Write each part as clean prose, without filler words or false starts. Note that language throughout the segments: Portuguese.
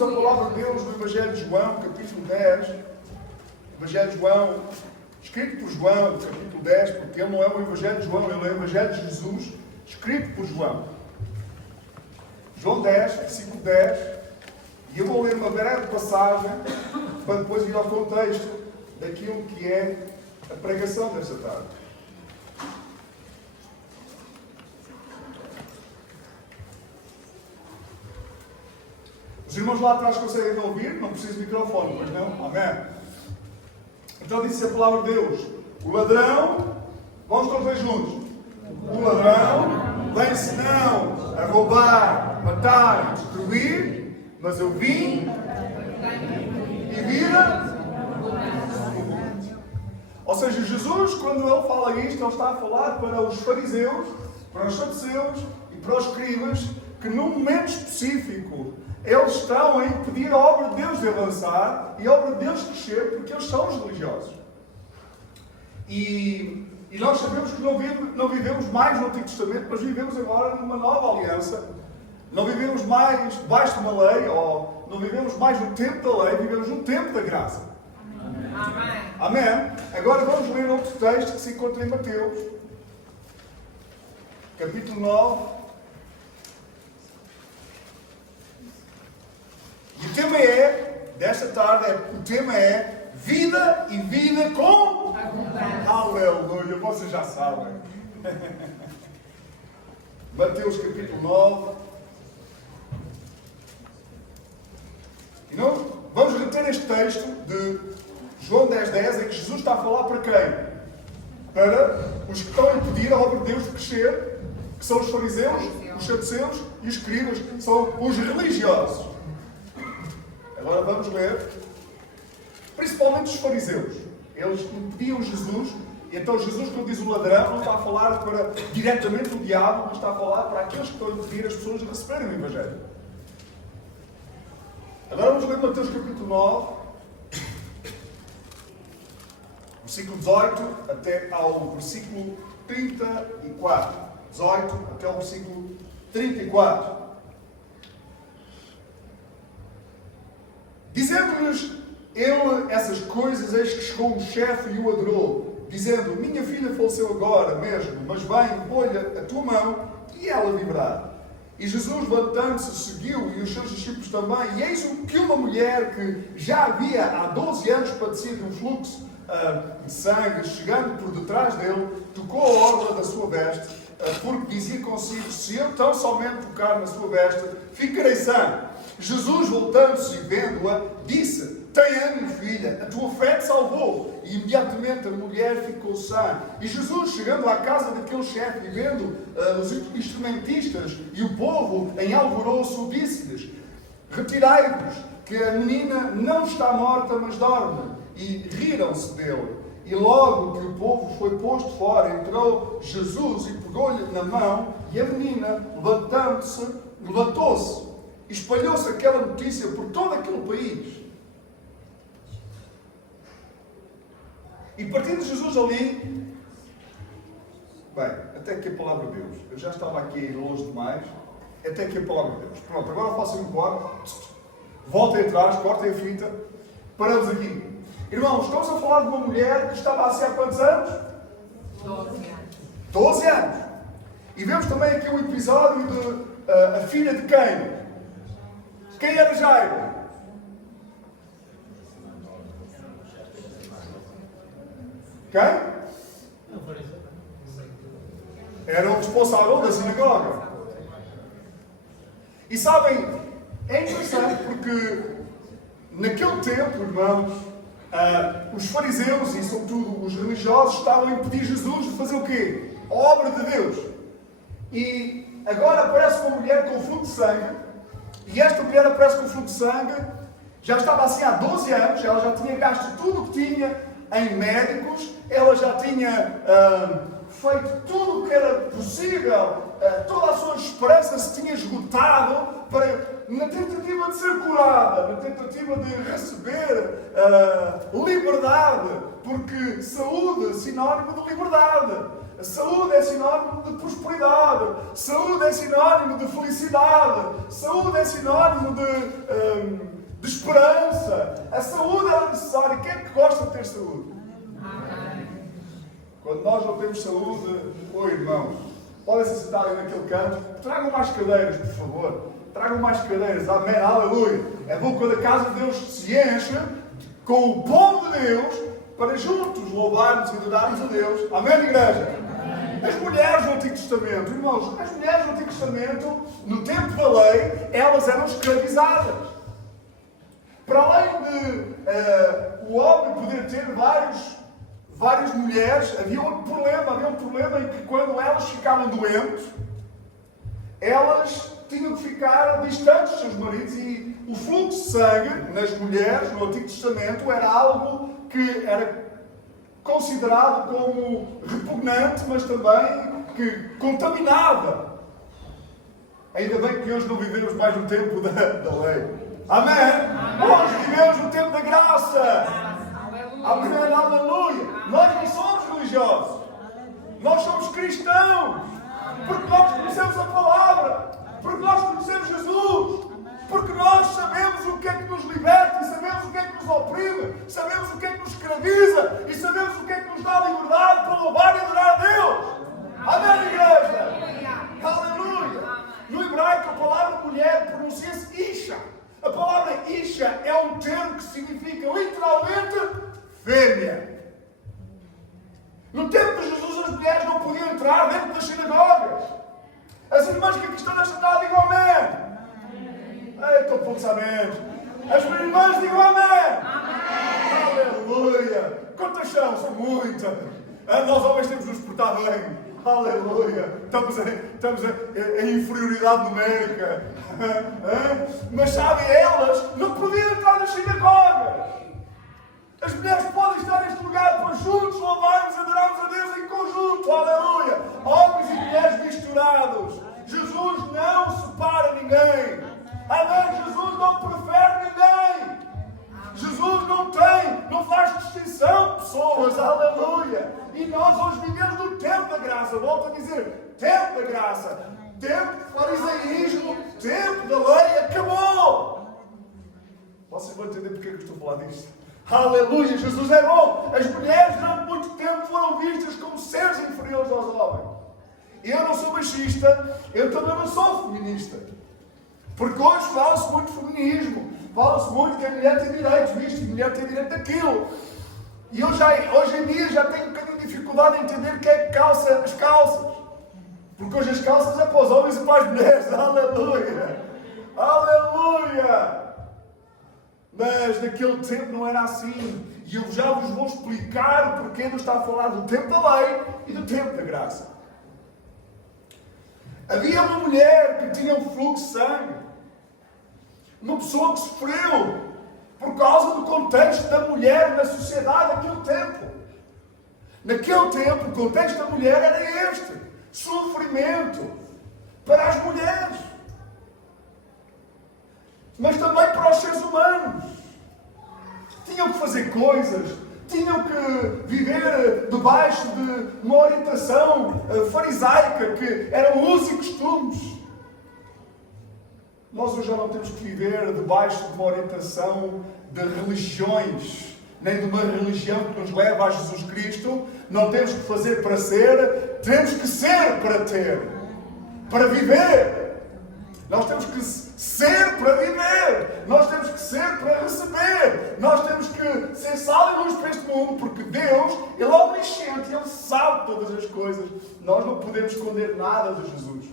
abrimos a palavra de Deus no Evangelho de João, capítulo 10, Evangelho de João, escrito por João, capítulo 10, porque ele não é o Evangelho de João, ele é o Evangelho de Jesus, escrito por João. João 10, versículo 10, e eu vou ler uma breve passagem para depois ir ao contexto daquilo que é a pregação desta tarde. Os irmãos lá atrás conseguem ouvir? Não preciso de microfone, pois não? Amém? Então disse a palavra de Deus: o ladrão, vamos todos juntos. O ladrão vem senão a roubar, matar e destruir, mas eu vim e vida. Ou seja, Jesus, quando ele fala isto, ele está a falar para os fariseus, para os saduceus e para os escribas, que num momento específico eles estão a impedir a obra de Deus de avançar e a obra de Deus de crescer, porque eles são os religiosos. E nós sabemos que não vivemos mais no Antigo Testamento, mas vivemos agora numa nova aliança. Não vivemos mais debaixo de uma lei, ou não vivemos mais no tempo da lei, vivemos no tempo da graça. Amém. Amém. Agora vamos ler outro texto que se encontra em Mateus, capítulo 9. E o tema desta tarde, o tema é vida e vida com aleluia. Vocês já sabem. Mateus capítulo 9. E nós vamos reter este texto de João 10:10, em que Jesus está a falar para quem? Para os que estão a impedir a obra de Deus de crescer, que são os fariseus, os saduceus e os escribas, que são os religiosos. Agora vamos ler, principalmente os fariseus. Eles impediam Jesus, e então Jesus, quando diz o ladrão, não está a falar para diretamente o diabo, mas está a falar para aqueles que estão a impedir as pessoas de receberem o Evangelho. Agora vamos ler Mateus capítulo 9, versículo 18 até ao versículo 34. 18 até ao versículo 34. Dizendo-lhes ele essas coisas, eis que chegou o chefe e o adorou, dizendo: minha filha faleceu agora mesmo, mas vem, põe-lhe a tua mão e ela viverá. E Jesus, levantando-se, seguiu, e os seus discípulos também. E eis que uma mulher que já havia há 12 anos padecido de um fluxo de sangue, chegando por detrás dele, tocou a orla da sua veste, porque dizia consigo: se eu tão somente tocar na sua veste, ficarei sã. Jesus, voltando-se e vendo-a, disse: tem ânimo, filha, a tua fé te salvou. E imediatamente a mulher ficou sã. E Jesus, chegando à casa daquele chefe e vendo os instrumentistas e o povo em alvoroço, disse-lhes: retirai-vos, que a menina não está morta, mas dorme. E riram-se dele. E logo que o povo foi posto fora, entrou Jesus e pegou-lhe na mão, e a menina, levantou-se. Espalhou-se aquela notícia por todo aquele país. E partindo Jesus ali, bem, até que a palavra de Deus, eu já estava aqui longe demais, até que a palavra de Deus. Pronto, agora façam um corte, voltem atrás, cortem a fita, paramos aqui. Irmãos, estamos a falar de uma mulher que estava assim há quantos anos? 12 anos. 12 anos. E vemos também aqui um episódio de a filha de quem? Quem era Jairo? Quem? Era o responsável da sinagoga. E sabem, é interessante porque naquele tempo, irmãos, os fariseus e sobretudo os religiosos estavam a impedir Jesus de fazer o quê? A obra de Deus. E agora aparece uma mulher com fluxo de sangue. E esta mulher aparece com fluxo de sangue. Já estava assim há 12 anos. Ela já tinha gasto tudo o que tinha em médicos. Ela já tinha feito tudo o que era possível. Toda a sua esperança se tinha esgotado na tentativa de ser curada, na tentativa de receber liberdade, porque saúde é sinónimo de liberdade, saúde é sinónimo de prosperidade, saúde é sinónimo de felicidade, saúde é sinónimo de A saúde é necessária. Quem é que gosta de ter saúde? Amém. Quando nós não temos saúde, irmãos, podem se sentar aí naquele canto. Tragam mais cadeiras, por favor. Tragam mais cadeiras. Amém. Aleluia. É bom quando a casa de Deus se enche com o povo de Deus para juntos louvarmos e adorarmos a Deus. Amém, igreja? As mulheres do Antigo Testamento, irmãos, as mulheres do Antigo Testamento, no tempo da lei, elas eram escravizadas. Para além de o homem poder ter várias mulheres, havia um problema em que quando elas ficavam doentes, elas tinham que ficar distantes dos seus maridos e o fluxo de sangue nas mulheres no Antigo Testamento era algo que era considerado como repugnante, mas também que contaminava. Ainda bem que hoje não vivemos mais no tempo da lei. Amém? Hoje vivemos no tempo da graça. Amém, aleluia. Nós não somos religiosos. Nós somos cristãos. Porque nós conhecemos a palavra. Porque nós conhecemos Jesus. Porque nós sabemos o que é que nos liberta e sabemos o que é que nos oprime, sabemos o que é que nos escraviza e sabemos o que é que nos dá liberdade para louvar e adorar a Deus. Amém, igreja? Aleluia! No hebraico, a palavra mulher pronuncia-se Isha. A palavra Isha é um termo que significa literalmente fêmea. No tempo de Jesus, as mulheres não podiam entrar dentro das sinagogas. As irmãs que aqui estão na cidade digam amém. Estou poucos améns. As minhas irmãs digam amém. Aleluia. Quantas são? São muitas. Nós homens temos de nos portar bem. Aleluia. Estamos em inferioridade numérica. Mas sabem, elas não podiam entrar nas sinagogas. As mulheres podem estar neste lugar para juntos louvarmos e adorarmos a Deus em conjunto. Aleluia. Homens e mulheres misturados. Jesus não separa ninguém. Amém? Jesus não prefere ninguém. Jesus não faz distinção de pessoas. Aleluia. E nós hoje vivemos no tempo da graça. Volto a dizer, tempo da graça. Tempo de farisaísmo, tempo da lei, acabou. Vocês vão entender porque é que eu estou a falar disto. Aleluia, Jesus é bom. As mulheres durante muito tempo foram vistas como seres inferiores aos homens. Eu não sou machista, eu também não sou feminista. Porque hoje fala-se muito de feminismo, fala-se muito que a mulher tem direitos disto, a mulher tem direito daquilo. E eu hoje em dia já tenho um bocadinho de dificuldade em entender o que é que calça as calças. Porque hoje as calças é para os homens e para as mulheres. Aleluia! Aleluia! Mas naquele tempo não era assim. E eu já vos vou explicar o porquê de estar a falar do tempo da lei e do tempo da graça. Havia uma mulher que tinha um fluxo de sangue. Uma pessoa que sofreu por causa do contexto da mulher na sociedade daquele tempo. Naquele tempo, o contexto da mulher era este. Sofrimento para as mulheres. Mas também para os seres humanos. Tinham que fazer coisas, tinham que viver debaixo de uma orientação farisaica, que eram usos e costumes. Nós hoje já não temos que viver debaixo de uma orientação de religiões, nem de uma religião que nos leva a Jesus Cristo. Não temos que fazer para ser, temos que ser para ter, para viver. Nós temos que ser para viver. Nós temos que ser para receber. Nós temos que ser sal e luz para este mundo, porque Deus, Ele é omnisciente, Ele sabe todas as coisas. Nós não podemos esconder nada de Jesus.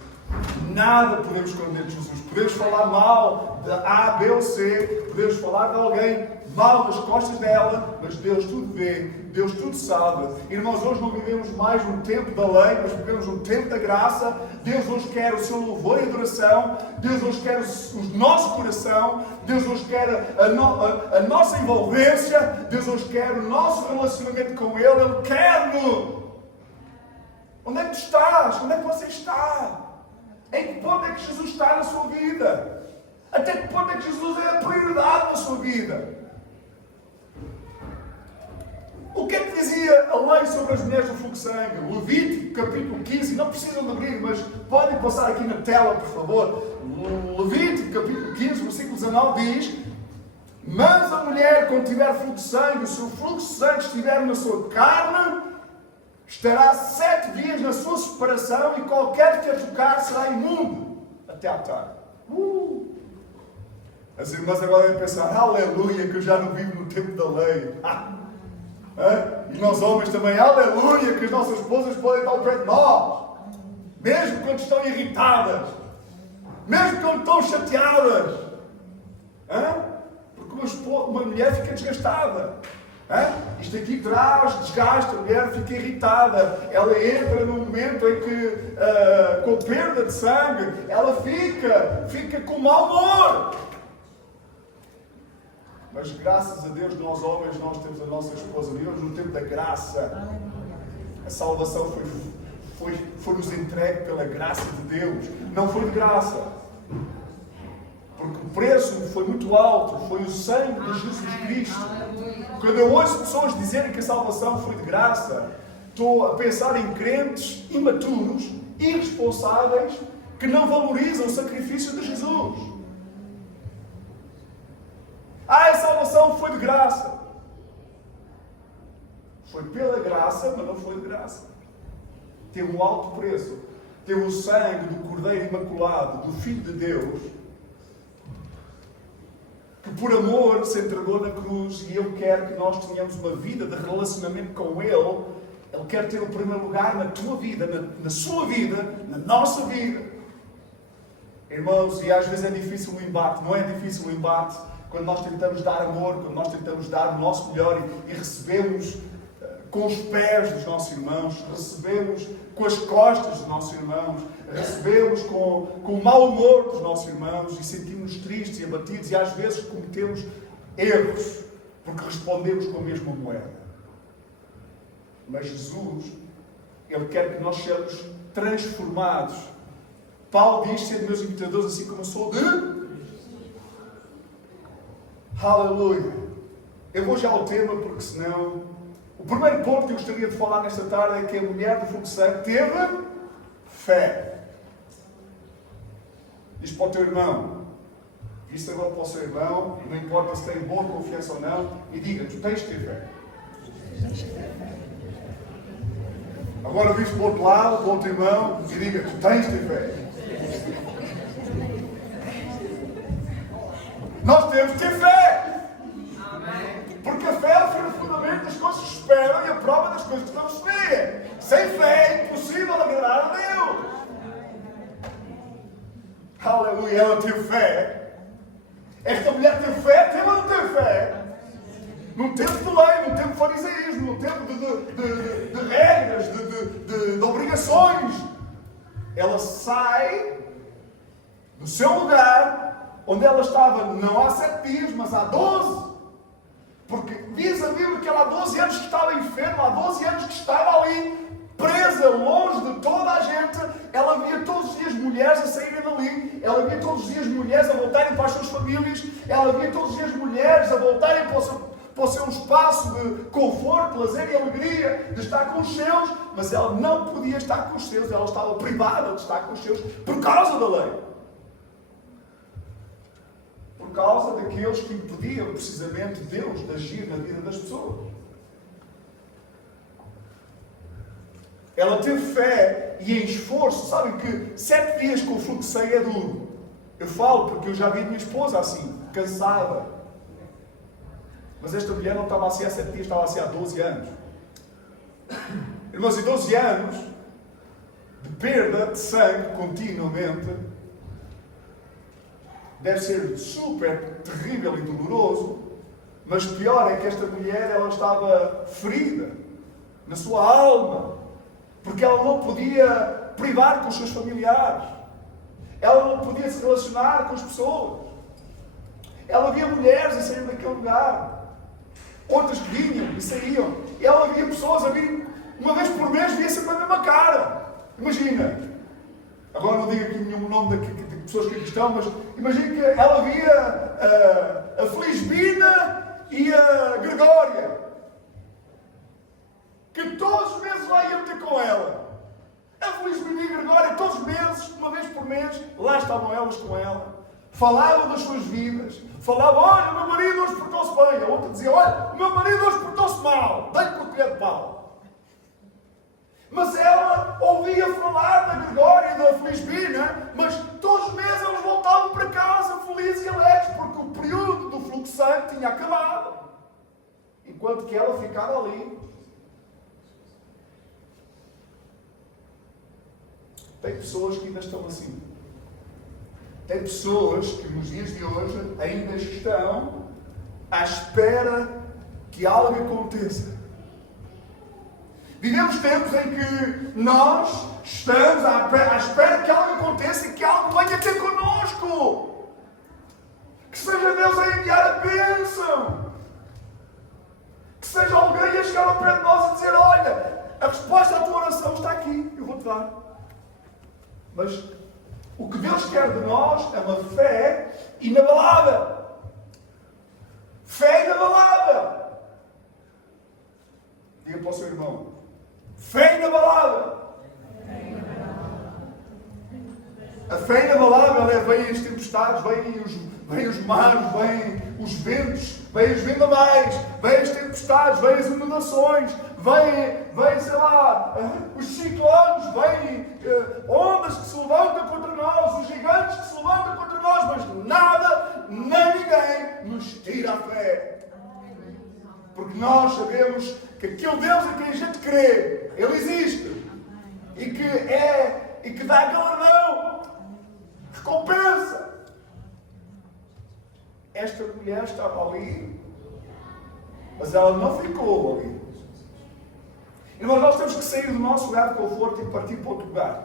Nada podemos esconder de Jesus. Podemos falar mal de A, B ou C. Podemos falar de alguém mal nas costas dela, mas Deus tudo vê, Deus tudo sabe. Irmãos, hoje não vivemos mais no tempo da lei, mas vivemos no tempo da graça. Deus hoje quer o seu louvor e adoração. Deus hoje quer o nosso coração. Deus hoje quer a nossa envolvência. Deus hoje quer o nosso relacionamento com Ele. Ele quer-nos. Onde é que tu estás? Onde é que você está? Em que ponto é que Jesus está na sua vida? Até que ponto é que Jesus é a prioridade na sua vida? O que é que dizia a lei sobre as mulheres do fluxo de sangue? Levítico, capítulo 15, não precisam de abrir, mas podem passar aqui na tela, por favor. Levítico, capítulo 15, versículo 19, diz: Mas a mulher, quando tiver fluxo de sangue, se o fluxo de sangue estiver na sua carne, estará 7 dias na sua separação e qualquer que a tocar será imundo até à tarde. As irmãs agora devem pensar, aleluia, que eu já não vivo no tempo da lei. E nós homens também, aleluia, que as nossas esposas podem estar ao pé de nós. Mesmo quando estão irritadas. Mesmo quando estão chateadas. Porque uma mulher fica desgastada. Isto aqui traz, desgasta, a mulher fica irritada. Ela entra num momento em que, com a perda de sangue, ela fica com mau humor. Mas graças a Deus, nós homens, nós temos a nossa esposa. Vivemos no tempo da graça. A salvação foi-nos entregue pela graça de Deus. Não foi de graça. Porque o preço foi muito alto. Foi o sangue de Jesus Cristo. Quando eu ouço pessoas dizerem que a salvação foi de graça, estou a pensar em crentes imaturos, irresponsáveis, que não valorizam o sacrifício de Jesus. A salvação foi de graça. Foi pela graça, mas não foi de graça. Teve um alto preço. Teve o sangue do Cordeiro Imaculado, do Filho de Deus, que por amor se entregou na cruz, e Ele quer que nós tenhamos uma vida de relacionamento com Ele. Ele quer ter o primeiro lugar na tua vida, na sua vida, na nossa vida. Irmãos, e às vezes é difícil o embate. Não é difícil o embate quando nós tentamos dar amor, quando nós tentamos dar o nosso melhor e recebemos com os pés dos nossos irmãos, recebemos com as costas dos nossos irmãos, recebemos com o mau humor dos nossos irmãos e sentimos tristes e abatidos e às vezes cometemos erros porque respondemos com a mesma moeda. Mas Jesus, Ele quer que nós sejamos transformados. Paulo diz: sede meus imitadores assim como eu sou de... Aleluia! Eu vou já ao tema, porque senão... O primeiro ponto que eu gostaria de falar nesta tarde é que a mulher do fluxo de sangue teve fé. Diz para o teu irmão, viste agora para o seu irmão, não importa se tem boa confiança ou não, e diga: tu tens de ter fé. Agora viste para o outro lado, para o teu irmão, e diga: tu tens de ter fé. Nós temos de ter fé. Porque a fé é o fundamento das coisas que se esperam e a prova das coisas que não se vê. Sem fé é impossível agradar a Deus. Aleluia, ela teve fé. Esta mulher teve fé, teve ou não teve fé? Num tempo de lei, num tempo de farisaísmo, num tempo de regras, de obrigações. Ela sai do seu lugar, onde ela estava não há 7 dias, mas há 12. Porque diz a Bíblia que ela há 12 anos que estava enferma, há 12 anos que estava ali, presa, longe de toda a gente. Ela via todos os dias mulheres a saírem dali, ela via todos os dias mulheres a voltarem para as suas famílias, ela via todos os dias mulheres a voltarem para o seu espaço de conforto, lazer e alegria, de estar com os seus, mas ela não podia estar com os seus, ela estava privada de estar com os seus por causa da lei. Por causa daqueles que impediam precisamente Deus de agir na vida das pessoas. Ela teve fé e em esforço. Sabem que 7 dias com o fluxo de sangue é duro. Eu falo porque eu já vi a minha esposa assim, cansada. Mas esta mulher não estava assim há 7 dias, estava assim há 12 anos. Irmãos, e 12 anos de perda de sangue continuamente deve ser super terrível e doloroso, mas pior é que esta mulher, ela estava ferida na sua alma, porque ela não podia privar com os seus familiares, ela não podia se relacionar com as pessoas, ela via mulheres a sair daquele lugar, outras que vinham e saíam, e ela via pessoas a vir, uma vez por mês, via sempre a mesma cara. Imagina, agora não digo aqui nenhum nome de pessoas que aqui estão, mas imagina que ela via a Felisbina e a Gregória, que todos os meses lá iam ter com ela. A Felisbina e a Gregória, todos os meses, uma vez por mês, lá estavam elas com ela. falavam das suas vidas, falavam, olha, o meu marido hoje portou-se bem, a outra dizia, olha, o meu marido hoje portou-se mal, dei-lhe por colher de pau. Mas ela ouvia falar da Gregória e da Felisbina, mas todos os meses eles voltavam para casa felizes e alegres, porque o período do fluxo sangue tinha acabado. Enquanto que ela ficava ali. Tem pessoas que ainda estão assim. Tem pessoas que nos dias de hoje ainda estão à espera que algo aconteça. Vivemos tempos em que nós estamos à espera que algo aconteça e que algo venha ter connosco. Que seja Deus a enviar a bênção. Que seja alguém a chegar ao pé de nós e dizer, olha, a resposta à tua oração está aqui, eu vou-te dar. Mas o que Deus quer de nós é uma fé inabalável. Fé inabalável. Diga para o seu irmão. Fé inabalável. A fé inabalável vêm as tempestades, vêm os mares, vêm os ventos, vêm os vendavais, vêm as tempestades, vêm as inundações, vêm, sei lá, os ciclones, vêm ondas que se levantam contra nós, os gigantes que se levantam contra nós, mas nada, nem ninguém nos tira a fé. Porque nós sabemos que aquele Deus a quem a gente crê, Ele existe. E que dá galardão, recompensa. Esta mulher estava ali, mas ela não ficou ali. Irmãos, nós temos que sair do nosso lugar de conforto e partir para outro lugar.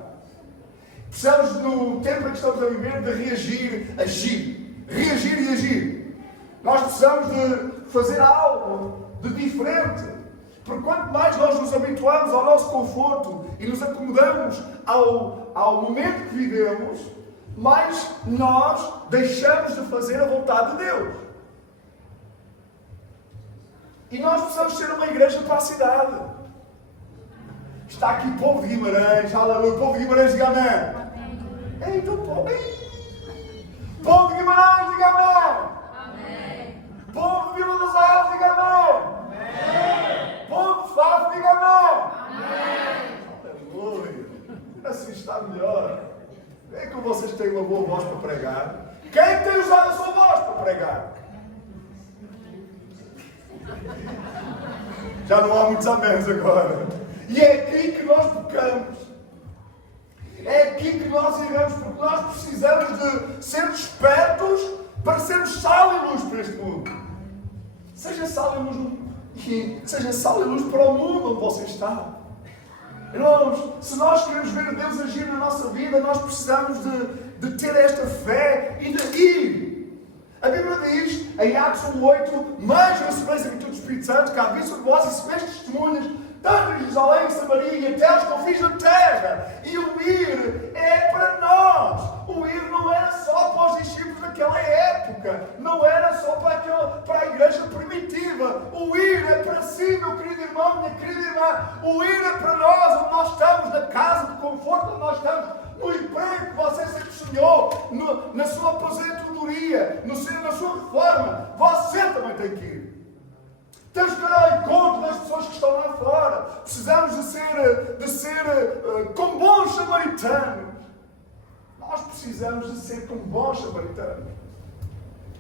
Precisamos, no tempo em que estamos a viver, de reagir, agir. Reagir e agir. Nós precisamos de fazer algo de diferente. Porque quanto mais nós nos habituamos ao nosso conforto e nos acomodamos ao momento que vivemos, mais nós deixamos de fazer a vontade de Deus. E nós precisamos ser uma igreja para a cidade. Está aqui o povo de Guimarães, aleluia, o povo de Guimarães, diga amém. Então, povo de Guimarães, diga amém. Povo de Vila das Alves, diga amém. Povo de Fafo, diga amém. Aleluia. Assim está melhor. É que vocês têm uma boa voz para pregar. Quem tem usado a sua voz para pregar? Já não há muitos améns agora. E é aqui que nós pecamos. É aqui que nós iremos, porque nós precisamos de ser espertos para sermos sal e luz para este mundo. Seja sal e luz, seja sal e luz para o mundo onde você está. Irmãos, se nós queremos ver Deus agir na nossa vida, nós precisamos de ter esta fé e de ir. A Bíblia diz, em Atos 1:8, mas recebeis a virtude do Espírito Santo, que à vista de vós e recebeis testemunhas, tanto em Jerusalém, Samaria e até aos confins da terra. E o ir é para nós. O ir não era só para os discípulos daquela época. Não era só para a igreja primitiva. O ir é para si, meu querido irmão, minha querida irmã. O ir é para nós, onde nós estamos, na casa de conforto, onde nós estamos, no emprego que você sempre sonhou, na sua aposentadoria, na sua reforma. Você também tem que ir. Temos que ir ao encontro das pessoas que estão lá fora. Precisamos de ser como bons samaritanos. Nós precisamos de ser como bons samaritanos.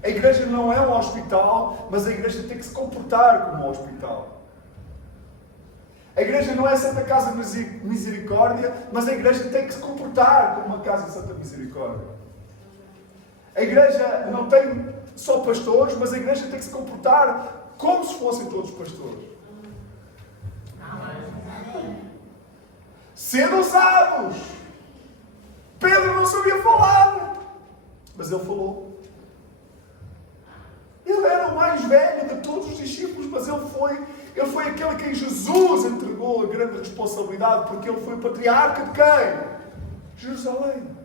A igreja não é um hospital, mas a igreja tem que se comportar como um hospital. A igreja não é Santa Casa Misericórdia, mas a igreja tem que se comportar como uma Casa de Santa Misericórdia. A igreja não tem só pastores, mas a igreja tem que se comportar como se fossem todos pastores. Sendo usados. Pedro não sabia falar, mas ele falou. Ele era o mais velho de todos os discípulos, mas ele foi aquele a quem Jesus entregou a grande responsabilidade, porque ele foi o patriarca de quem? Jerusalém.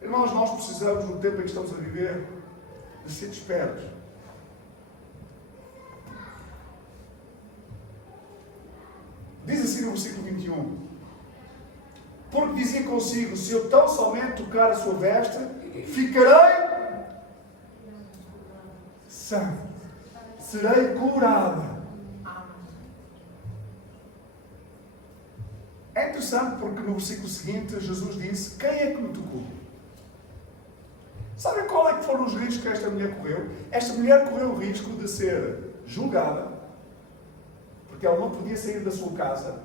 Irmãos, nós precisamos, no tempo em que estamos a viver, de ser despertos. Diz assim no versículo 21. dizia consigo: se eu tão somente tocar a sua veste, ficarei sã, serei curada. É interessante porque no versículo seguinte Jesus disse: quem é que me tocou? Sabem qual é que foram os riscos que esta mulher correu? Esta mulher correu o risco de ser julgada, porque ela não podia sair da sua casa.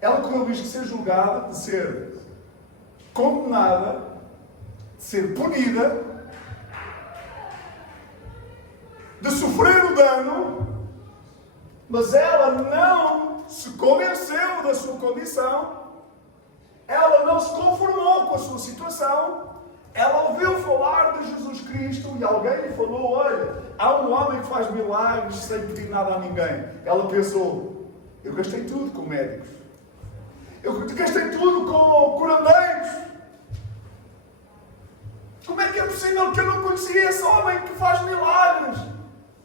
Ela correu o risco de ser julgada, de ser condenada, de ser punida, de sofrer o dano, mas ela não se convenceu da sua condição, ela não se conformou com a sua situação, ela ouviu falar de Jesus Cristo e alguém lhe falou: olha, há um homem que faz milagres sem pedir nada a ninguém. Ela pensou: eu gastei tudo com médicos, eu gastei tudo com curandeiros. Como é que é possível que eu não conhecia esse homem que faz milagres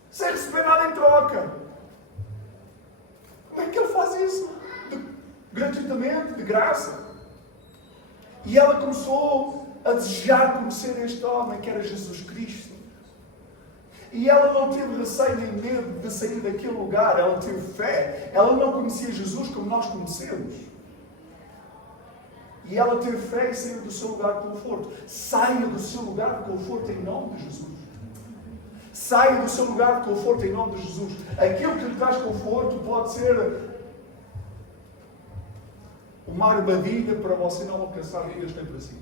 sem receber nada em troca? Como é que ele faz isso? Gratuitamente, de graça. E ela começou a desejar conhecer este homem que era Jesus Cristo. E ela não teve receio nem medo de sair daquele lugar. Ela teve fé. Ela não conhecia Jesus como nós conhecemos. E ela teve fé e saiu do seu lugar de conforto. Saia do seu lugar de conforto em nome de Jesus. Saia do seu lugar de conforto em nome de Jesus. Aquilo que lhe traz conforto pode ser uma armadilha para você não alcançar o que Deus tem para si.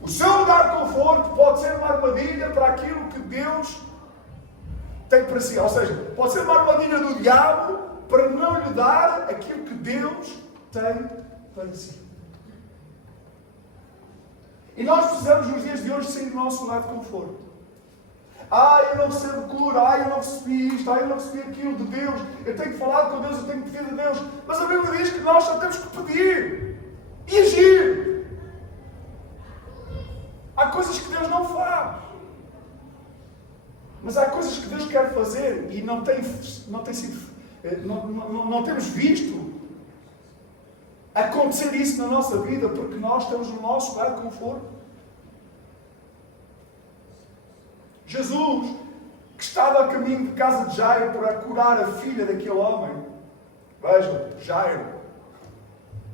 O seu lugar de conforto pode ser uma armadilha para aquilo que Deus tem para si. Ou seja, pode ser uma armadilha do diabo para não lhe dar aquilo que Deus tem para si. E nós precisamos, nos dias de hoje, sair do nosso lugar de conforto. Eu não recebo cura, eu não recebi isto, eu não recebi aquilo de Deus, eu tenho que falar com Deus, eu tenho que pedir a Deus. Mas a Bíblia diz que nós só temos que pedir e agir. Há coisas que Deus não faz. Mas há coisas que Deus quer fazer e não temos visto acontecer isso na nossa vida porque nós estamos no nosso lugar de conforto. Jesus, que estava a caminho de casa de Jairo para curar a filha daquele homem. Vejam, Jairo,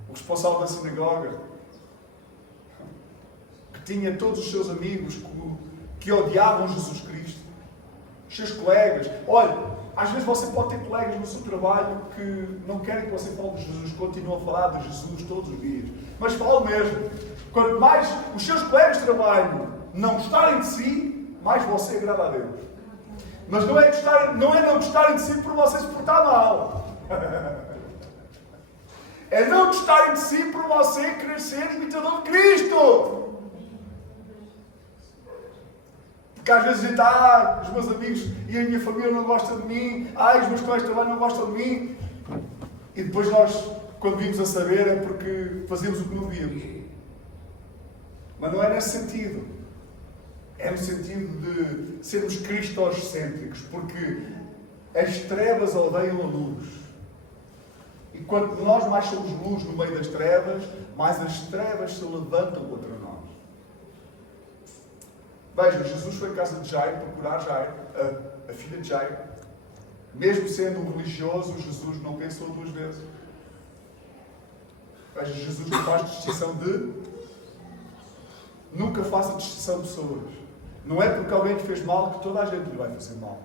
o responsável da sinagoga, que tinha todos os seus amigos que odiavam Jesus Cristo, os seus colegas. Olha, às vezes você pode ter colegas no seu trabalho que não querem que você fale de Jesus, continuam a falar de Jesus todos os dias. Mas fale mesmo. Quanto mais os seus colegas de trabalho não gostarem de si, mais você agrada a Deus. Mas não é não gostarem de si por você se portar mal. É não gostarem de si por você querer ser imitador de Cristo. Porque às vezes a gente, os meus amigos e a minha família não gostam de mim, os meus colegas de trabalho não gostam de mim. E depois nós, quando vimos a saber, é porque fazíamos o que não devíamos. Mas não é nesse sentido. É no sentido de sermos cristocêntricos, porque as trevas odeiam a luz. E quanto nós mais somos luz no meio das trevas, mais as trevas se levantam contra nós. Vejam, Jesus foi à casa de Jairo procurar Jairo, a filha de Jairo. Mesmo sendo um religioso, Jesus não pensou duas vezes. Veja, Jesus não faz distinção de... Nunca faça distinção de pessoas. Não é porque alguém te fez mal que toda a gente lhe vai fazer mal.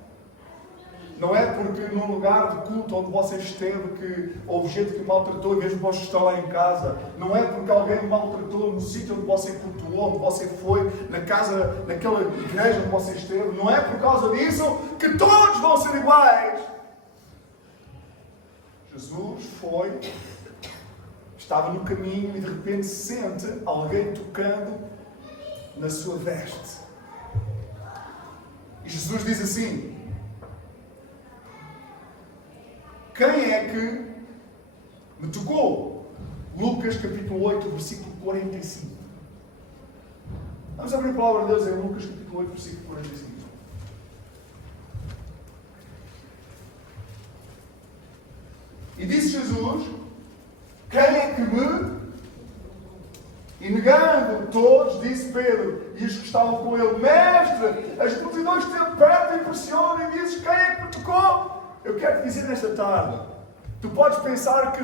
Não é porque num lugar de culto onde você esteve que houve gente que maltratou e mesmo você está lá em casa. Não é porque alguém maltratou no sítio onde você cultuou, onde você foi, naquela igreja onde você esteve. Não é por causa disso que todos vão ser iguais. Jesus estava no caminho e de repente sente alguém tocando na sua veste. E Jesus diz assim: quem é que me tocou? Lucas capítulo 8, versículo 45. Vamos abrir a palavra de Deus em Lucas capítulo 8, versículo 45. E disse Jesus: Quem é que me... E negando todos, disse Pedro, e os que estavam com ele, Mestre, as multidões te apertam e pressionam, e dizes, quem é que me tocou? Eu quero te dizer nesta tarde, tu podes pensar que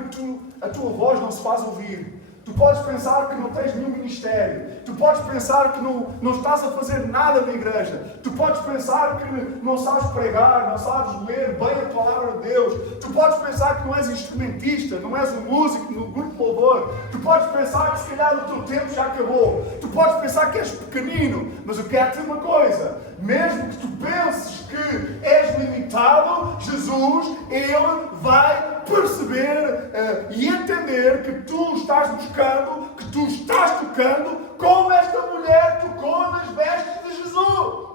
a tua voz não se faz ouvir. Tu podes pensar que não tens nenhum ministério. Tu podes pensar que não estás a fazer nada na igreja. Tu podes pensar que não sabes pregar, não sabes ler bem a palavra de Deus. Tu podes pensar que não és instrumentista, não és um músico no grupo de louvor. Tu podes pensar que se calhar o teu tempo já acabou. Tu podes pensar que és pequenino. Mas eu quero te dizer uma coisa. Mesmo que tu penses que és limitado, Jesus, Ele vai perceber e entender que tu estás buscando, que tu estás tocando, como esta mulher tocou nas vestes de Jesus.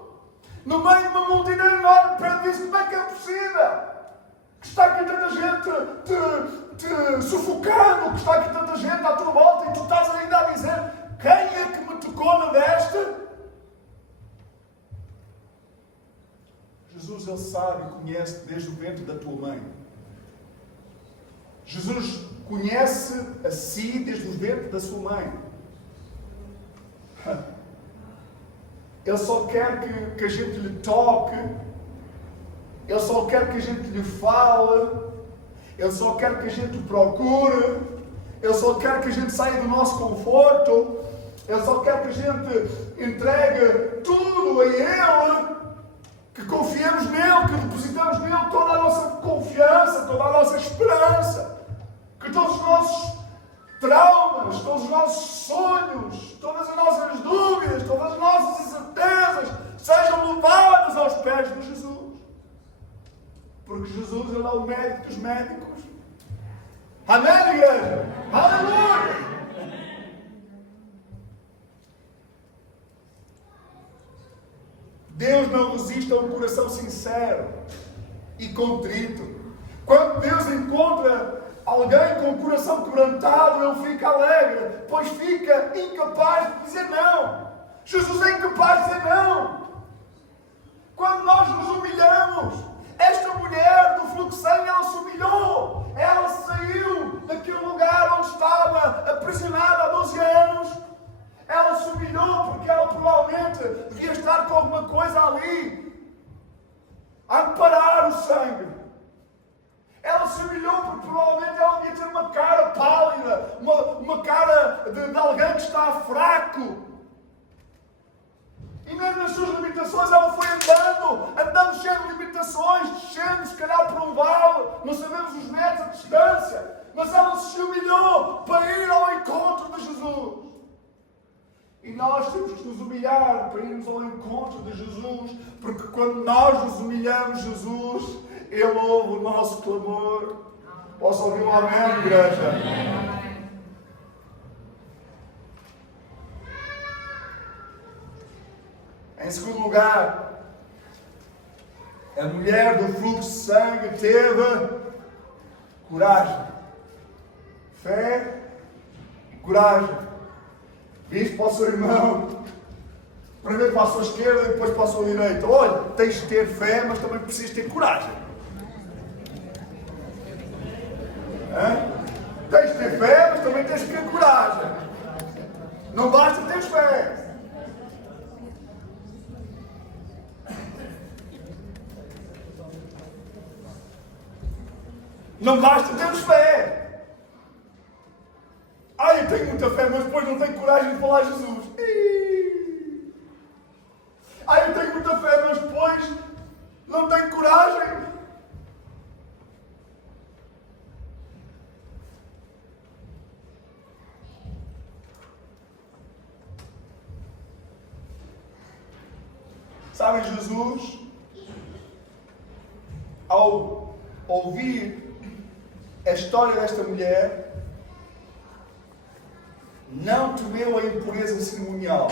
No meio de uma multidão enorme, Pedro disse, como é que é possível? Que está aqui tanta gente te sufocando, que está aqui tanta gente à tua volta e tu estás ainda a dizer, quem é que me tocou na veste? Jesus, Ele sabe e conhece desde o ventre da tua mãe. Jesus conhece a si desde o ventre da sua mãe. Ele só quer que a gente lhe toque. Ele só quer que a gente lhe fale. Ele só quer que a gente o procure. Ele só quer que a gente saia do nosso conforto. Ele só quer que a gente entregue tudo a Ele. Que confiemos nele, que depositamos nele toda a nossa confiança, toda a nossa esperança. Que todos os nossos traumas, todos os nossos sonhos, todas as nossas dúvidas, todas as nossas incertezas sejam levadas aos pés de Jesus. Porque Jesus, Ele é o médico dos médicos. Amém, igreja? Aleluia! Deus não resiste a um coração sincero e contrito. Quando Deus encontra alguém com o coração quebrantado, Ele fica alegre, pois fica incapaz de dizer não. Jesus é incapaz de dizer não. Quando nós nos humilhamos, esta mulher do fluxo de sangue, ela se humilhou. Ela saiu daquele lugar onde estava aprisionada há 12 anos. Ela se humilhou porque ela provavelmente devia estar com alguma coisa ali a amparar o sangue. Ela se humilhou porque provavelmente ela devia ter uma cara pálida, uma cara de alguém que está fraco. E mesmo nas suas limitações ela foi andando cheio de limitações, descendo se calhar por um vale, não sabemos os metros de distância, mas ela se humilhou para ir ao encontro de Jesus. E nós temos que nos humilhar para irmos ao encontro de Jesus, porque quando nós nos humilhamos, Jesus, Ele ouve o nosso clamor. Posso ouvir um amém, igreja? Amém. Em segundo lugar, a mulher do fluxo de sangue teve coragem, fé e coragem. Diz para o seu irmão, primeiro para a sua esquerda e depois para a sua direita. Olha, tens de ter fé, mas também precisas ter coragem. Tens de ter fé, mas também tens de ter coragem. Não basta ter fé. Não basta termos fé. Eu tenho muita fé, mas depois não tenho coragem de falar a Jesus. Eu tenho muita fé, mas depois não tenho coragem. Sabem, Jesus, ao ouvir a história desta mulher, não temeu a impureza cerimonial.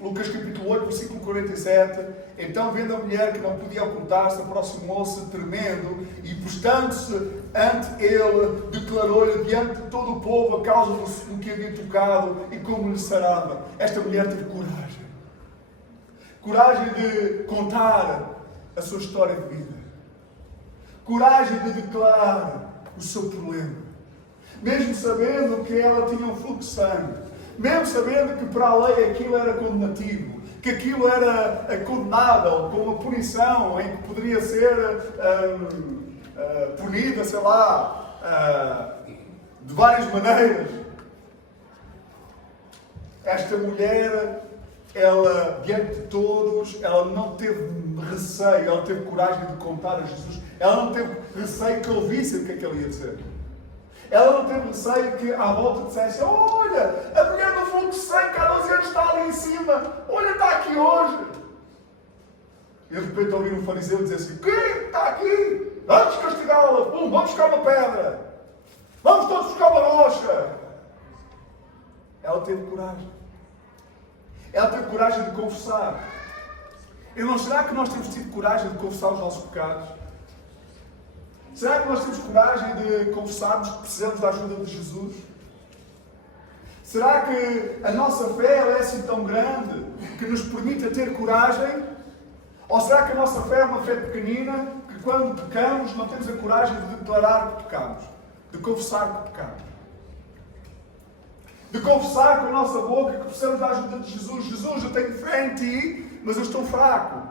Lucas capítulo 8, versículo 47. Então, vendo a mulher que não podia ocultar-se, aproximou-se tremendo e, postando-se ante ele, declarou-lhe diante de todo o povo a causa do que havia tocado e como lhe sarava. Esta mulher teve coragem. Coragem de contar a sua história de vida. Coragem de declarar o seu problema. Mesmo sabendo que ela tinha um fluxo de sangue. Mesmo sabendo que para a lei aquilo era condenativo. Que aquilo era condenável, com uma punição em que poderia ser punida, sei lá, de várias maneiras. Esta mulher, ela, diante de todos, ela não teve receio, ela teve coragem de contar a Jesus. Ela não teve receio que ouvissem o que é que ele ia dizer. Ela não teve receio que à volta dissesse: olha, a mulher do fluxo de sangue que há 12 anos está ali em cima, olha, está aqui hoje. E de repente ouvir um fariseu dizer assim: quem está aqui? Vamos castigá-la, vamos buscar uma pedra, vamos todos buscar uma rocha. Ela teve coragem. Ela teve coragem de confessar. E não será que nós temos tido coragem de confessar os nossos pecados? Será que nós temos coragem de confessarmos que precisamos da ajuda de Jesus? Será que a nossa fé é assim tão grande que nos permite ter coragem? Ou será que a nossa fé é uma fé pequenina que quando pecamos não temos a coragem de declarar que pecamos? De confessar que pecamos? De confessar com a nossa boca que precisamos da ajuda de Jesus. Jesus, eu tenho fé em Ti, mas eu estou fraco.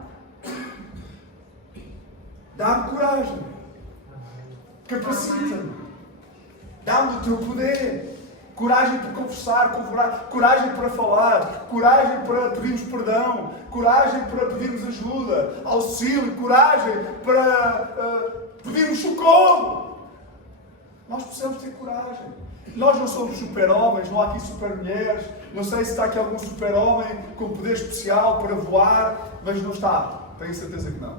Dá-me coragem. Capacita-me. Dá-me o Teu poder. Coragem para confessar, coragem para falar, coragem para pedirmos perdão, coragem para pedirmos ajuda, auxílio, coragem para pedirmos socorro. Nós precisamos ter coragem. Nós não somos super-homens, não há aqui super-mulheres, não sei se está aqui algum super-homem com poder especial para voar, mas não está. Tenho certeza que não.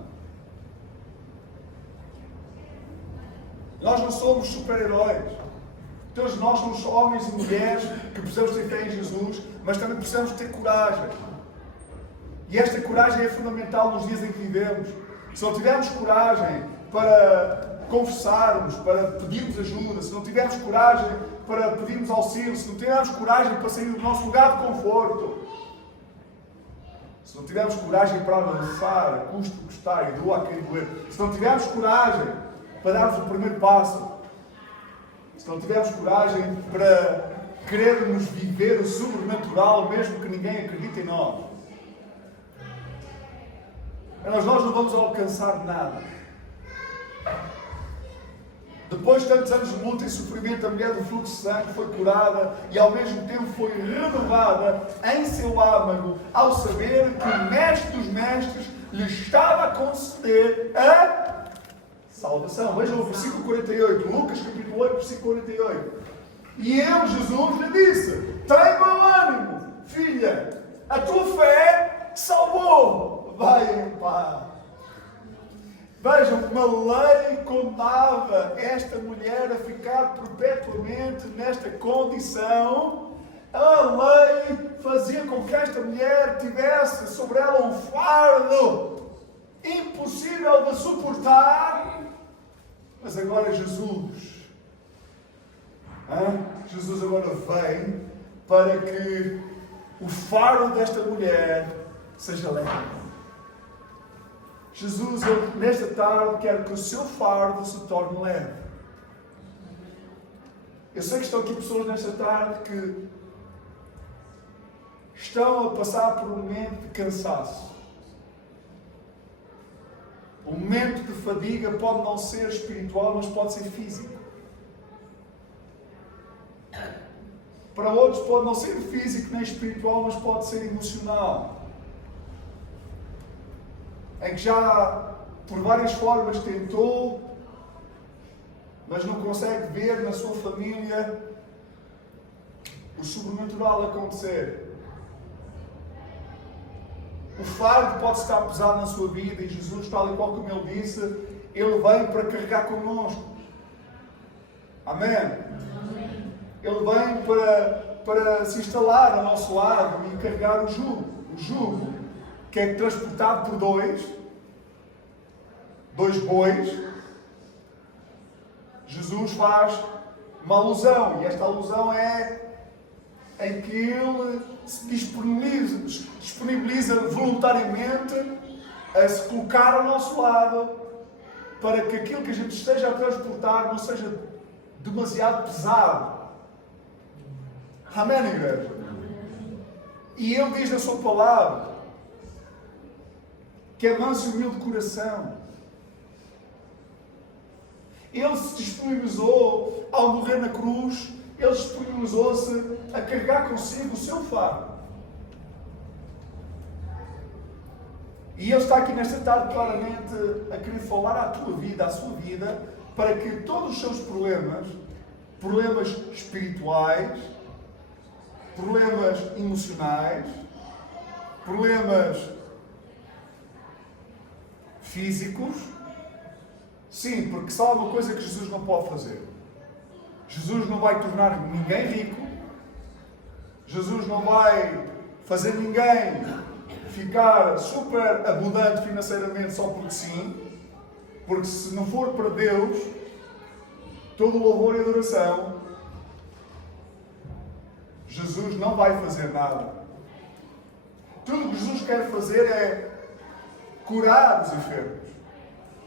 Nós não somos super-heróis. Todos nós somos homens e mulheres que precisamos ter fé em Jesus, mas também precisamos ter coragem. E esta coragem é fundamental nos dias em que vivemos. Se não tivermos coragem para confessarmos, para pedirmos ajuda, se não tivermos coragem para pedirmos auxílio, se não tivermos coragem para sair do nosso lugar de conforto, se não tivermos coragem para avançar, custe o que custar e doa a quem doer, se não tivermos coragem para darmos o primeiro passo, se não tivermos coragem para querermos viver o sobrenatural, mesmo que ninguém acredite em nós, nós não vamos alcançar nada. Depois de tantos anos de luta e sofrimento, a mulher do fluxo de sangue foi curada e ao mesmo tempo foi renovada em seu âmago ao saber que o Mestre dos Mestres lhe estava a conceder a salvação. Vejam o versículo 48, Lucas capítulo 8, versículo 48. E ele, Jesus, lhe disse: tem bom ânimo, filha, a tua fé te salvou. Vai em paz. Vejam, uma lei condenava esta mulher a ficar perpetuamente nesta condição. A lei fazia com que esta mulher tivesse sobre ela um fardo impossível de suportar. Mas agora Jesus agora vem para que o fardo desta mulher seja leve. Jesus, nesta tarde, quer que o seu fardo se torne leve. Eu sei que estão aqui pessoas nesta tarde que estão a passar por um momento de cansaço. O momento de fadiga pode não ser espiritual, mas pode ser físico. Para outros pode não ser físico nem espiritual, mas pode ser emocional. Em que já, por várias formas, tentou, mas não consegue ver na sua família o sobrenatural acontecer. O fardo pode estar pesado na sua vida e Jesus, tal e qual como Ele disse, Ele vem para carregar connosco. Amém? Amém. Ele vem para se instalar ao nosso lado e carregar o jugo. O jugo que é transportado por dois bois. Jesus faz uma alusão, e esta alusão é em que Ele se disponibiliza voluntariamente a se colocar ao nosso lado, para que aquilo que a gente esteja a transportar não seja demasiado pesado. Amém, igreja? E Ele diz na sua palavra que é manso e humilde de coração. Ele se disponibilizou, ao morrer na cruz, Ele disponibilizou-se a carregar consigo o seu fardo. E Ele está aqui nesta tarde claramente a querer falar à tua vida, à sua vida, para que todos os seus problemas espirituais, problemas emocionais, problemas físicos, sim, porque só há uma coisa que Jesus não pode fazer. Jesus não vai tornar ninguém rico, Jesus não vai fazer ninguém ficar super abundante financeiramente só porque sim, porque se não for para Deus, todo o louvor e adoração, Jesus não vai fazer nada. Tudo o que Jesus quer fazer é curar os enfermos.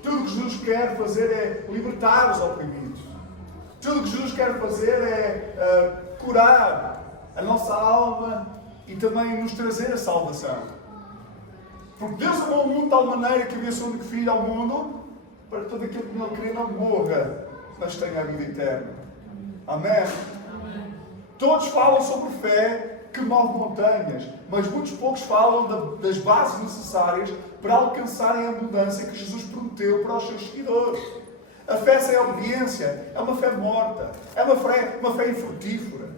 Tudo o que Jesus quer fazer é libertar os oprimidos. Tudo o que Jesus quer fazer é curar a nossa alma e também nos trazer a salvação. Porque Deus amou o mundo de tal maneira que enviou o seu único Filho ao mundo para que todo aquele que nele crê não morra, mas tenha a vida eterna. Amém? Todos falam sobre fé que move montanhas, mas muitos poucos falam das bases necessárias para alcançarem a abundância que Jesus prometeu para os seus seguidores. A fé sem obediência é uma fé morta, é uma fé infrutífera,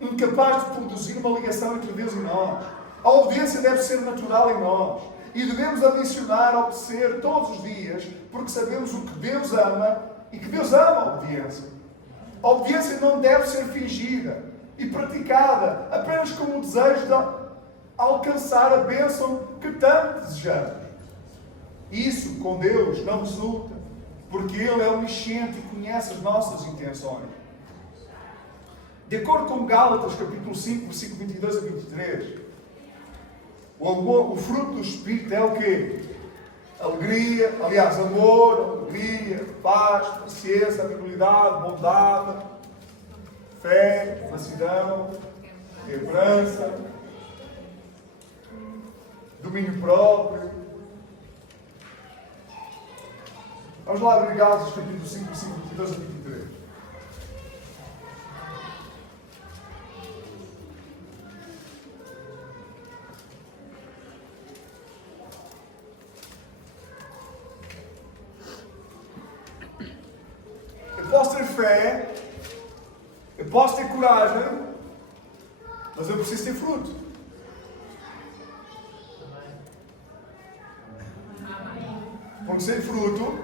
incapaz de produzir uma ligação entre Deus e nós. A obediência deve ser natural em nós e devemos ambicionar obedecer todos os dias, porque sabemos o que Deus ama e que Deus ama a obediência. A obediência não deve ser fingida e praticada apenas como um desejo de alcançar a bênção que tanto desejamos. Isso com Deus não resulta, porque Ele é onisciente e conhece as nossas intenções. De acordo com Gálatas, capítulo 5, versículo 22 a 23, o fruto do Espírito é o quê? Alegria, amor, alegria, paz, paciência, amabilidade, bondade, fé, mansidão, temperança, domínio próprio. Vamos lá abrir Gálatas, capítulo 5, versículo 22 a 23. Eu posso ter fé, eu posso ter coragem, mas eu preciso ter fruto. Porque sem fruto,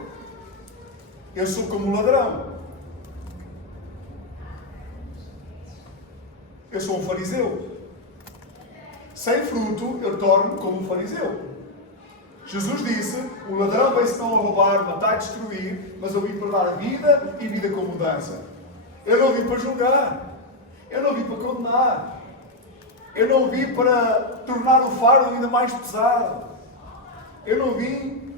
eu sou como um ladrão. Eu sou um fariseu. Sem fruto, eu torno-me como um fariseu. Jesus disse, o ladrão veio senão a roubar, matar e destruir, mas eu vim para dar vida e vida com mudança. Eu não vim para julgar. Eu não vim para condenar. Eu não vim para tornar o fardo ainda mais pesado. Eu não vim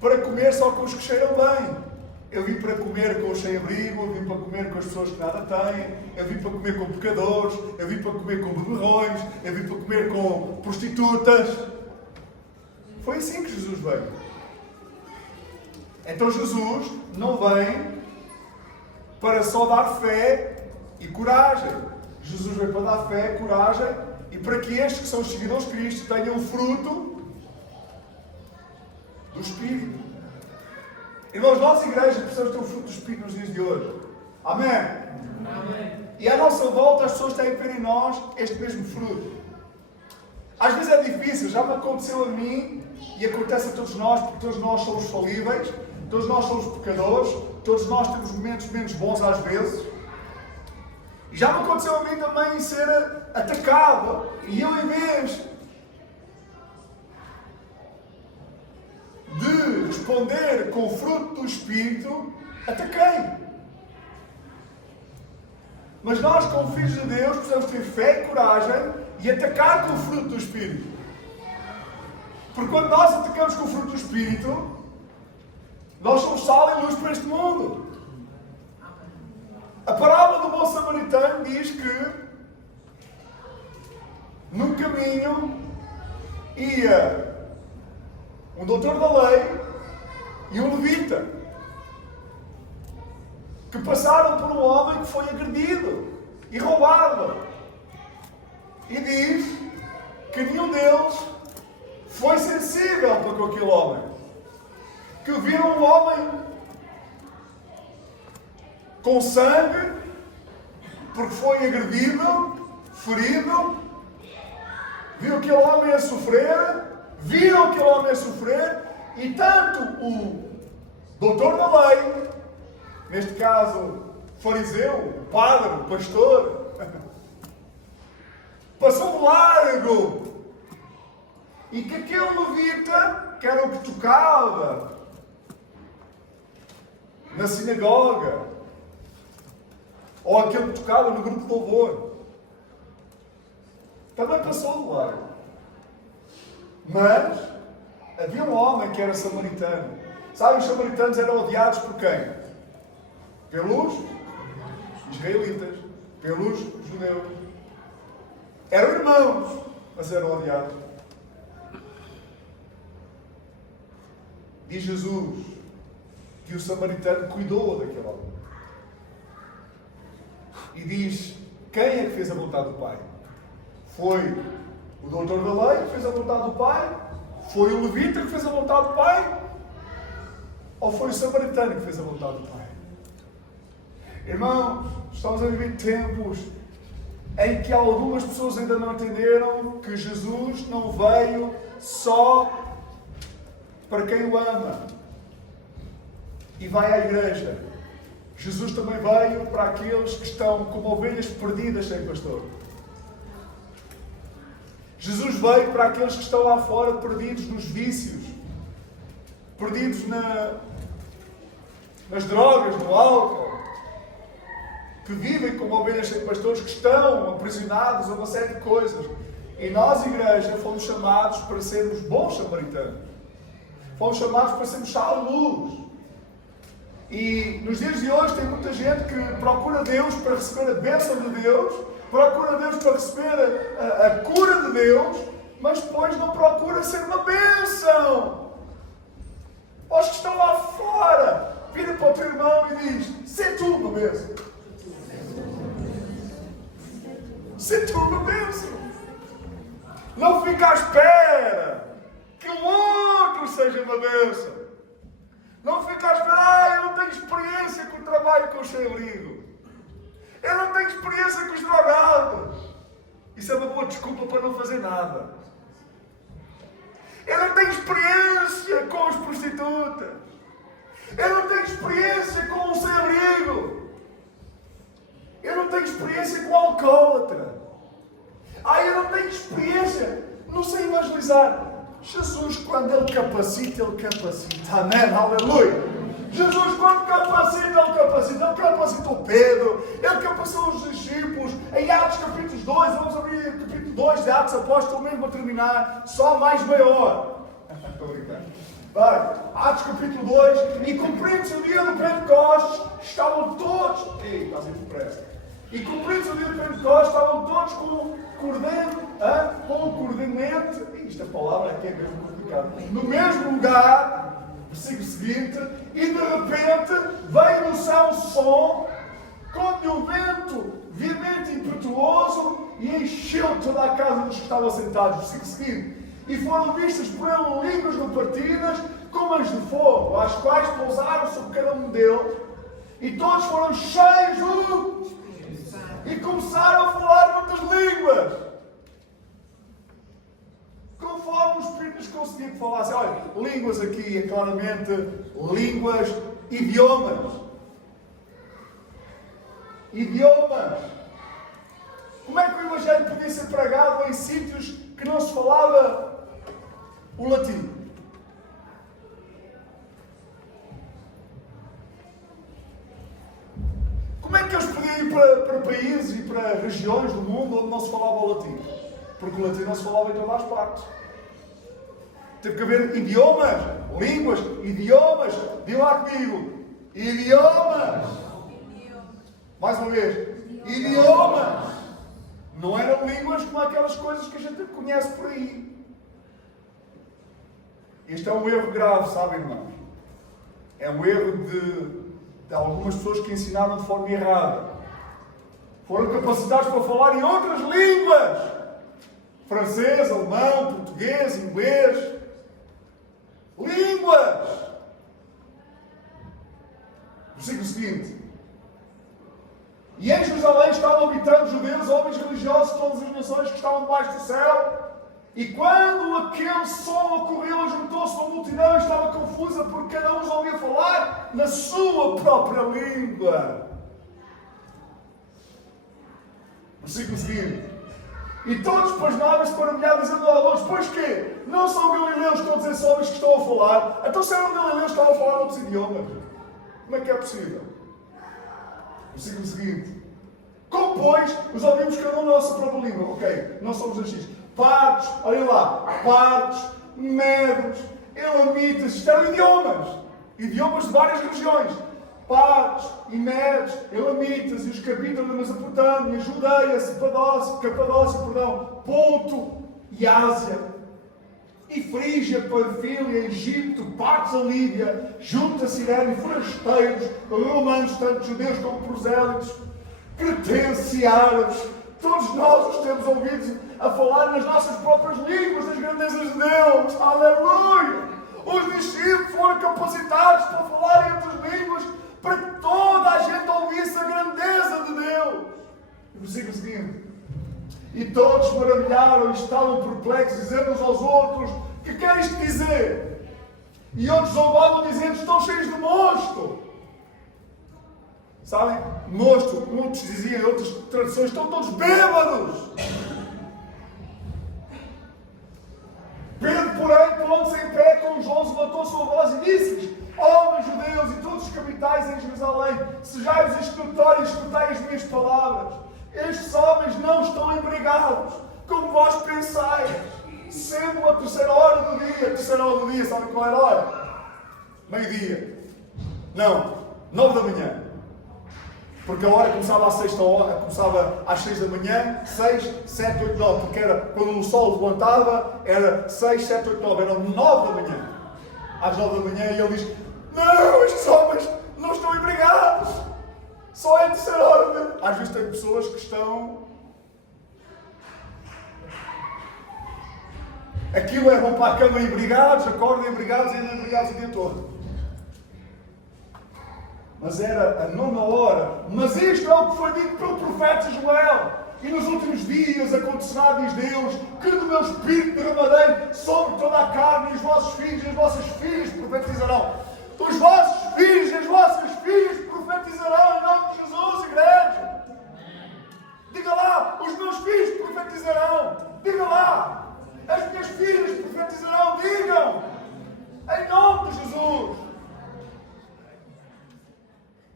para comer só com os que cheiram bem. Eu vim para comer com os sem-abrigo, eu vim para comer com as pessoas que nada têm, eu vim para comer com pecadores, eu vim para comer com beberrões, eu vim para comer com prostitutas. Foi assim que Jesus veio. Então Jesus não vem para só dar fé e coragem. Jesus veio para dar fé, coragem e para que estes que são os seguidores de Cristo tenham o fruto do Espírito. Irmãos, nós, igreja, precisamos ter o fruto do Espírito nos dias de hoje. Amém? Amém. E à nossa volta as pessoas têm que ver em nós este mesmo fruto. Às vezes é difícil, já me aconteceu a mim e acontece a todos nós, porque todos nós somos falíveis, todos nós somos pecadores, todos nós temos momentos menos bons às vezes. E já me aconteceu a mim também ser atacado, e eu, em vez de responder com o fruto do Espírito, ataquei. Mas nós, como filhos de Deus, precisamos ter fé e coragem e atacar com o fruto do Espírito. Porque quando nós atacamos com o fruto do Espírito, nós somos sal e luz para este mundo. A parábola do bom samaritano diz que no caminho ia um doutor da lei e um levita, que passaram por um homem que foi agredido e roubado. E diz que nenhum deles foi sensível para com aquele homem. Que viram um homem com sangue, porque foi agredido, ferido, viu aquele homem a sofrer, viram aquele homem a sofrer, e tanto o doutor da lei, neste caso fariseu, o padre, o pastor, passou largo, e que aquele levita, que era o que tocava na sinagoga, ou aquele que tocava no grupo de louvor, também passou de largo. Mas havia um homem que era samaritano. Sabem, os samaritanos eram odiados por quem? Pelos israelitas, pelos judeus. Eram irmãos, mas eram odiados. Diz Jesus que o samaritano cuidou daquele homem. E diz: quem é que fez a vontade do Pai? Foi o doutor da lei que fez a vontade do Pai? Foi o levita que fez a vontade do Pai? Ou foi o samaritano que fez a vontade do Pai? Irmãos, estamos a viver tempos em que algumas pessoas ainda não entenderam que Jesus não veio só para quem o ama e vai à igreja. Jesus também veio para aqueles que estão como ovelhas perdidas sem pastor. Jesus veio para aqueles que estão lá fora perdidos nos vícios, perdidos nas drogas, no álcool, que vivem como ovelhas sem pastores, que estão aprisionados a uma série de coisas. E nós, igreja, fomos chamados para sermos bons samaritanos. Fomos chamados para sermos sal e luz. E nos dias de hoje tem muita gente que procura Deus para receber a bênção de Deus, procura Deus para receber a cura de Deus, mas depois não procura ser uma bênção. Os que estão lá fora, vira para o teu irmão e diz: sê tu uma bênção. Sê tu uma bênção. Não fica à espera que o outro seja uma bênção. Não fica à espera: eu não tenho experiência com o trabalho com o sem-abrigo. Eu não tenho experiência com os drogados. Isso é uma boa desculpa para não fazer nada. Eu não tenho experiência com as prostitutas. Eu não tenho experiência com o sem-abrigo. Eu não tenho experiência com o alcoólatra. Eu não tenho experiência, não sei evangelizar. Jesus, quando Ele capacita, Ele capacita. Amém, aleluia. Jesus, quando capacita, Ele capacita. Ele capacitou Pedro, Ele capacitou os discípulos. Em Atos capítulo 2, vamos abrir capítulo 2 de Atos Apóstolos, mesmo a terminar, só mais meia hora. Estou brincando. Vai, Atos capítulo 2, e cumprindo-se o dia do Pentecostes, estavam todos. Ei, estás aí depressa. E cumprindo-se o dia do Pentecostes, estavam todos com o coordenante. Esta palavra aqui é mesmo complicada. No mesmo lugar, versículo seguinte, e de repente veio do céu um som, como de um vento veemente e impetuoso, e encheu toda a casa dos que estavam sentados. Versículo seguinte. E foram vistas por ele línguas repartidas, como as de fogo, as quais pousaram sobre cada um deles, e todos foram cheios do... E começaram a falar outras línguas. Conforme o Espírito nos conseguia falar. Assim, olha, línguas aqui é claramente línguas, idiomas. Idiomas. Como é que o Evangelho podia ser pregado em sítios que não se falava o latim? Como é que eles podiam ir para países e para regiões do mundo onde não se falava o latim? Porque o latim não se falava em todas as partes. Teve que haver idiomas, línguas, idiomas. Diga lá comigo. Idiomas. Mais uma vez. Idiomas. Não eram línguas como aquelas coisas que a gente conhece por aí. Este é um erro grave, sabem, irmãos? É um erro de algumas pessoas que ensinaram de forma errada. Foram capacitados para falar em outras línguas. Francês, alemão, português, inglês. Línguas. Versículo seguinte. E em Jerusalém estavam habitando judeus, homens religiosos de todas as nações que estavam debaixo do céu. E quando aquele som ocorreu, juntou-se uma multidão e estava confusa, porque cada um os ouvia falar na sua própria língua. Versículo seguinte. E todos pasmavam-se para maravilhados, dizendo a longe: pois que? Não são galileus todos esses homens que estão a falar? Então se eram galileus que estavam a falar outros idiomas? Como é que é possível? Versículo seguinte. Como, pois, os ouvimos cada um na nossa própria língua? Ok, não somos anjos. Partos, olhem lá, partos, medos, elamitas, isto eram idiomas. Idiomas de várias regiões. Partos e medos, elamitas e os que habitam na Mesopotâmia, Judeia, Capadócia, Ponto e Ásia. E Frígia, Panfília, Egito, partes da Líbia, junto a Cirene, forasteiros, romanos, tanto judeus como prosélitos, cretenses e árabes, todos nós os temos ouvidos a falar nas nossas próprias línguas das grandezas de Deus. Aleluia! Os discípulos foram capacitados para falar em outras línguas para que toda a gente ouvisse a grandeza de Deus. Versículo seguinte. E todos maravilharam e estavam perplexos, dizendo uns aos outros: que quer isto dizer? E outros zombavam, dizendo: estão cheios de mosto. Sabem? Mosto, muitos diziam em outras traduções: estão todos bêbados. Pedro, porém, pondo-se em pé com os 11, levantou sua voz e disse-lhes: homens judeus e todos os que habitais em Jerusalém, sejai-vos isto notório e escutai as minhas palavras. Estes homens não estão embriagados, como vós pensais, sendo a terceira hora do dia. A terceira hora do dia, sabem qual era a hora? Meio-dia. Não, 9 da manhã. Porque a hora começava às 6 começava às 6 da manhã, 6, 7, 8, 9, porque era quando o sol levantava, era 6, 7, 8, 9, eram 9 da manhã. Às 9 da manhã, e ele diz: não, estes homens não estão embriagados. Só é a terceira hora. Às vezes tem pessoas que estão... Aquilo é bom para a cama embriagados, acordam embriagados e andam embriagados o dia todo. Mas era a 9h. Mas isto é o que foi dito pelo profeta Joel. E nos últimos dias acontecerá, diz Deus, que do meu espírito derramarei sobre toda a carne, e os vossos filhos e as vossas filhas profetizarão. Os vossos filhos e as vossas filhas profetizarão em nome de Jesus, igreja. Diga lá: os meus filhos profetizarão. Diga lá: as minhas filhas profetizarão. Digam, em nome de Jesus.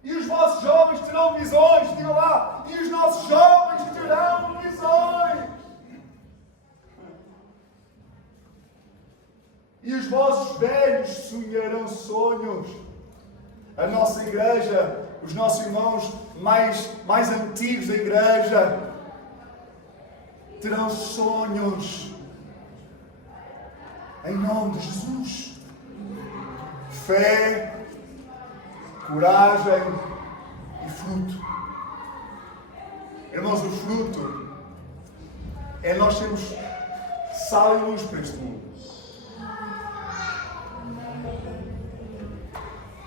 E os vossos jovens terão visões. Diga lá: e os nossos jovens terão visões. E os vossos velhos sonharão sonhos. A nossa igreja, os nossos irmãos mais antigos da igreja, terão sonhos. Em nome de Jesus. Fé, coragem e fruto. Irmãos, o fruto é nós sermos sal e luz para este mundo.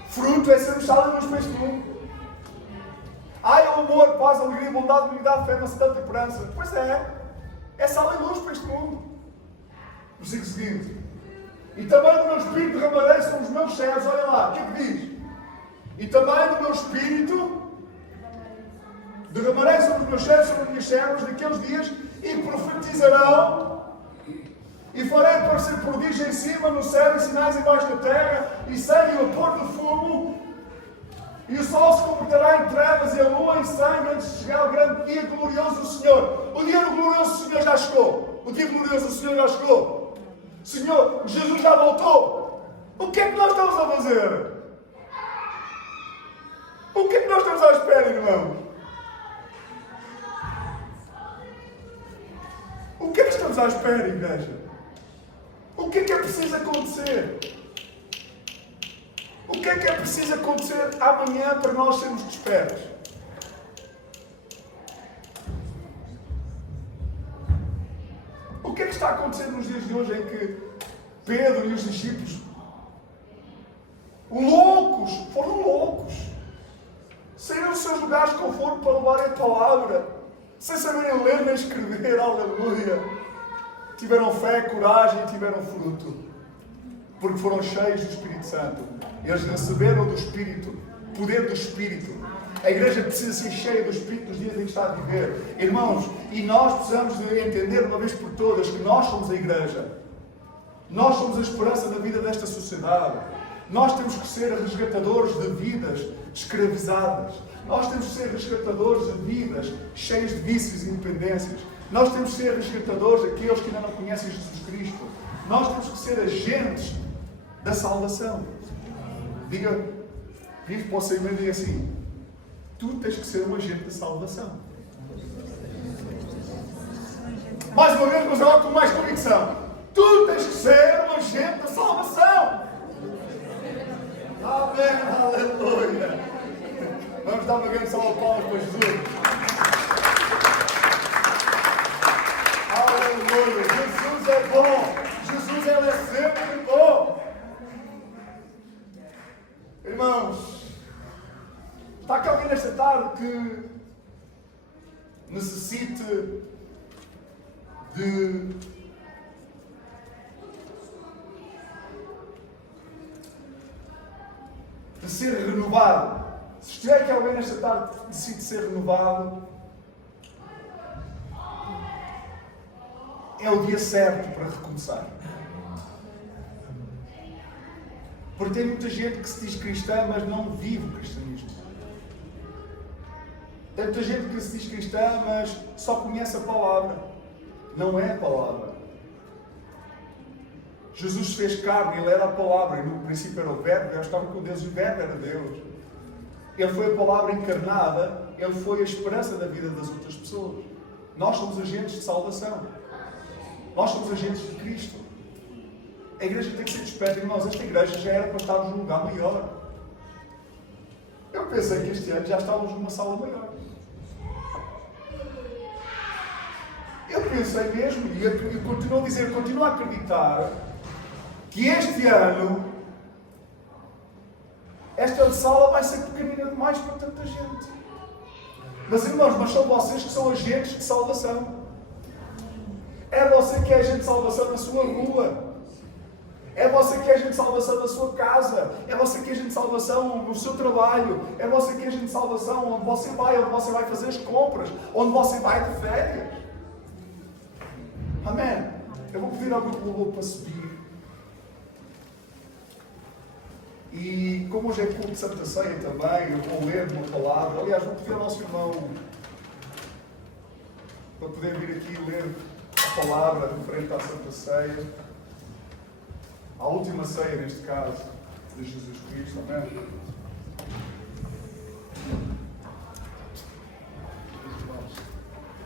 Fruto é sermos sal e luz para este mundo. Ai, o amor, paz, alegria, bondade, benignidade, fé, mansidão, temperança. Pois é sal e luz para este mundo. Versículo seguinte. E também do meu espírito derramarei sobre os meus céus. Olha lá, o que é que diz? E também do meu espírito derramarei sobre os meus servos, sobre as minhas servas, naqueles dias, e profetizarão, e farei aparecer prodígio em cima, no céu, e sinais embaixo da terra, e sangue e vapor de fogo, e o sol se converterá em trevas, e a lua em sangue, antes de chegar ao grande dia glorioso do Senhor. O dia glorioso do Senhor já chegou. O dia glorioso do Senhor já chegou. Senhor, Jesus já voltou. O que é que nós estamos a fazer? O que é que nós estamos à espera, irmãos? estamos à espera, igreja? O que é preciso acontecer? O que é preciso acontecer amanhã para nós sermos despertos? O que está acontecendo nos dias de hoje em que Pedro e os discípulos, foram loucos, saíram dos seus lugares de conforto para levarem a palavra, sem saberem ler nem escrever, aleluia. Tiveram fé, coragem e tiveram fruto, porque foram cheios do Espírito Santo. Eles receberam do Espírito, poder do Espírito. A igreja precisa ser cheia do Espírito nos dias em que está a viver. Irmãos, e nós precisamos de entender uma vez por todas que nós somos a igreja. Nós somos a esperança na vida desta sociedade. Nós temos que ser resgatadores de vidas escravizadas. Nós temos que ser resgatadores de vidas cheias de vícios e independências. Nós temos que ser resgatadores daqueles que ainda não conhecem Jesus Cristo. Nós temos que ser agentes da salvação. Diga, vive para o seu irmão e diga assim: tu tens que ser um agente da salvação. Mais uma vez, mas agora com mais convicção. Tu tens que ser um agente da salvação. Amém, aleluia. Vamos dar uma grande salva de palmas para Jesus. Aleluia. Jesus é bom. Jesus, Ele é sempre bom. Irmãos, está aqui alguém nesta tarde que necessite de ser renovado. Se estiver aqui alguém nesta tarde que decide ser renovado, é o dia certo para recomeçar. Porque tem muita gente que se diz cristã, mas não vive o cristianismo. Tem muita gente que se diz cristã, mas só conhece a palavra. Não é a palavra. Jesus fez carne, Ele era a palavra, e no princípio era o verbo, Ele estava com Deus, e o verbo era Deus. Ele foi a palavra encarnada, Ele foi a esperança da vida das outras pessoas. Nós somos agentes de salvação. Nós somos agentes de Cristo. A igreja tem que ser desperta. Irmãos, esta igreja já era para estarmos num lugar maior. Eu pensei que este ano já estávamos numa sala maior. Eu pensei mesmo, e eu continuo a dizer, continuo a acreditar, que este ano esta sala vai ser pequenina demais para tanta gente. Mas irmãos, mas são vocês que são agentes de salvação. É você que é agente de salvação na sua rua. É você que é agente de salvação na sua casa. É você que é agente de salvação no seu trabalho. É você que é agente de salvação onde você vai fazer as compras, onde você vai de férias. Amém. Eu vou pedir ao grupo do louvor para subir. E como hoje é culto de Santa Ceia também, eu vou ler uma palavra. Aliás, vou pedir ao nosso irmão para poder vir aqui ler a palavra referente à Santa Ceia. A última ceia, neste caso, de Jesus Cristo. Amém?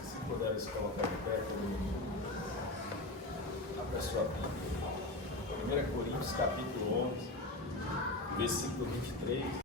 Se puder se colocar de pé, abra a sua Bíblia. 1 Coríntios, capítulo 11, versículo 23.